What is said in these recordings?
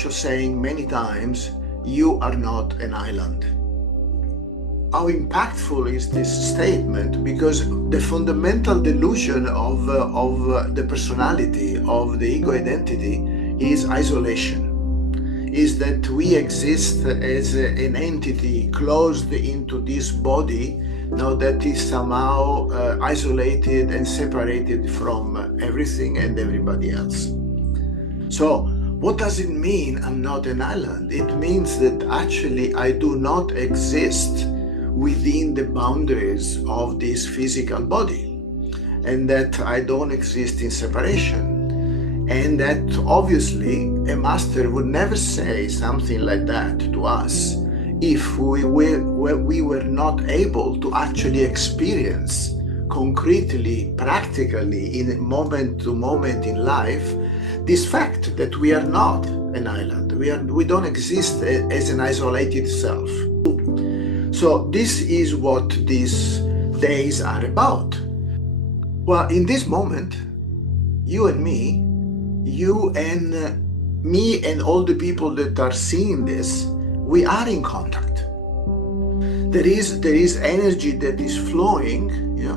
Osho saying many times, you are not an island. How impactful is this statement? Because the fundamental delusion of the personality, of the ego identity, is isolation. Is that we exist as an entity closed into this body, now that is somehow isolated and separated from everything and everybody else. So what does it mean I'm not an island? It means that actually I do not exist within the boundaries of this physical body, and that I don't exist in separation, and that obviously a master would never say something like that to us if we were not able to actually experience concretely, practically, in moment to moment in life, this fact that we are not an island. We don't exist as an isolated self. So this is what these days are about. Well, in this moment, you and me, me and all the people that are seeing this, we are in contact. There is energy that is flowing,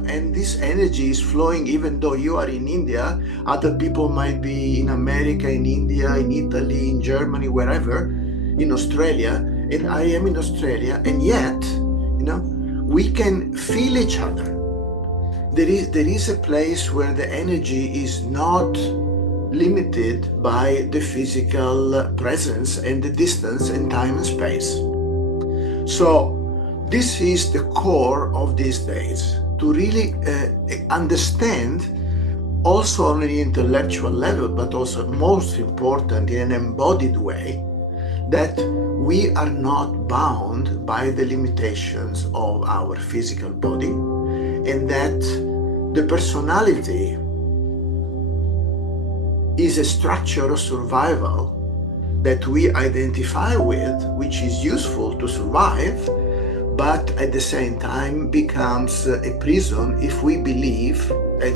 and this energy is flowing even though you are in India, other people might be in America, in India, in Italy, in Germany, wherever, in Australia, and I am in Australia, and yet, we can feel each other. There is a place where the energy is not limited by the physical presence and the distance and time and space. So this is the core of these days, to really understand, also on an intellectual level, but also most important in an embodied way, that we are not bound by the limitations of our physical body, and that the personality is a structure of survival that we identify with, which is useful to survive, but at the same time becomes a prison if we believe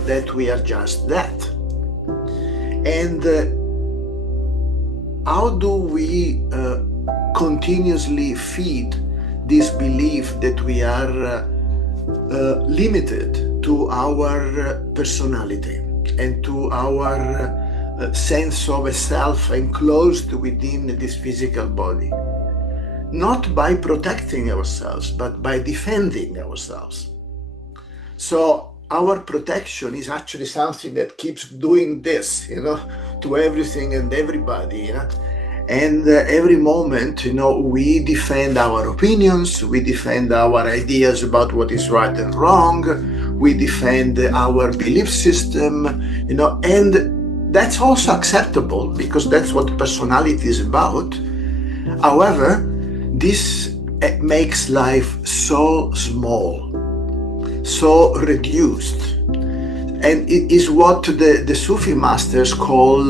that we are just that. And how do we continuously feed this belief that we are limited to our personality and to our sense of a self enclosed within this physical body? Not by protecting ourselves, but by defending ourselves. So our protection is actually something that keeps doing this, to everything and everybody, And every moment, we defend our opinions, we defend our ideas about what is right and wrong, we defend our belief system, and that's also acceptable because that's what personality is about. However, this makes life so small, so reduced, and it is what the Sufi masters call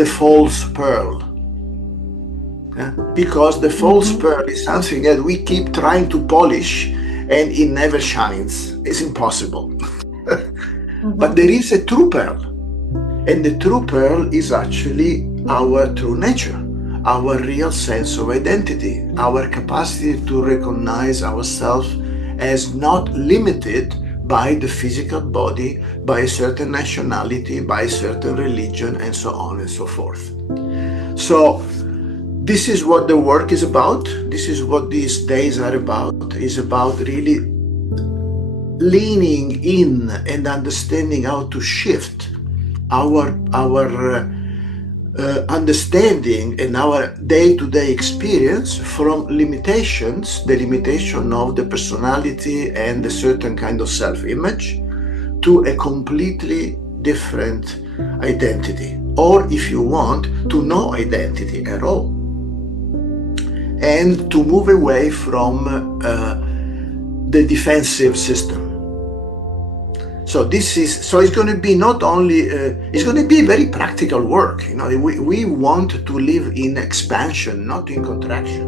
the false pearl. Because the false pearl is something that we keep trying to polish and it never shines. It's impossible. But there is a true pearl, and the true pearl is actually our true nature, our real sense of identity, our capacity to recognize ourselves as not limited by the physical body, by a certain nationality, by a certain religion, and so on and so forth. So this is what the work is about. This is what these days are about. It's about really leaning in and understanding how to shift our understanding and our day-to-day experience from limitations, the limitation of the personality and a certain kind of self-image, to a completely different identity, or if you want, to no identity at all, and to move away from the defensive system. So it's going to be not only, it's going to be very practical work. We want to live in expansion, not in contraction.